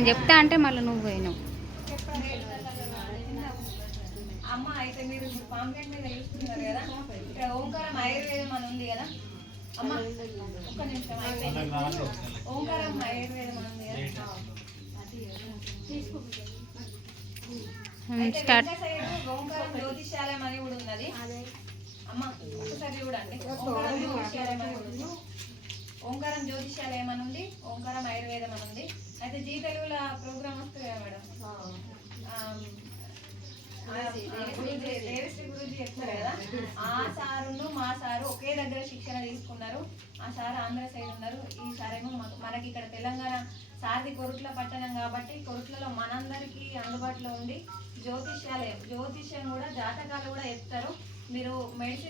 నేను చెప్తా అంటే మళ్ళీ నువ్వు పోయినావు. అమ్మ అయితే మీరు పాంప్లెట్ మీద చూస్తున్నారు కదా, ఇక్కడ ఓంకారం ఆయుర్వేదం అని ఉంది కదా అమ్మ, ఒక్క నిమిషం అయిపోయింది. ఓంకారం ఆయుర్వేదం అని ఉంది కదా, అయితే వెనక సైడ్ ఓంకారం జ్యోతిష్యాలయం అని కూడా ఉన్నది అమ్మ, ఒకసారి చూడండి. ఓంకారం జ్యోతిష్యాలయం అని ఉంది, ఓంకారం జ్యోతిష్యాలయం అని ఉంది, ఓంకారం ఆయుర్వేదం అని ఉంది. అయితే జీ తెలుగుల ప్రోగ్రామ్ వస్తుంది కదా మేడం, దేవశ్రీ గురూజీ చెప్తారు కదా, ఆ సారును మా సారు ఒకే దగ్గర శిక్షణ తీసుకున్నారు. ఆ సార్ ఆంధ్ర సైడ్ ఉన్నారు, ఈ సారేమో మనకి ఇక్కడ తెలంగాణ. సార్ది కొరుట్ల పట్టణం కాబట్టి కొరుట్లలో మనందరికీ అందుబాటులో ఉండి జ్యోతిష్యం కూడా జాతకాలు కూడా చెప్తారు. మీరు మెడిసిన్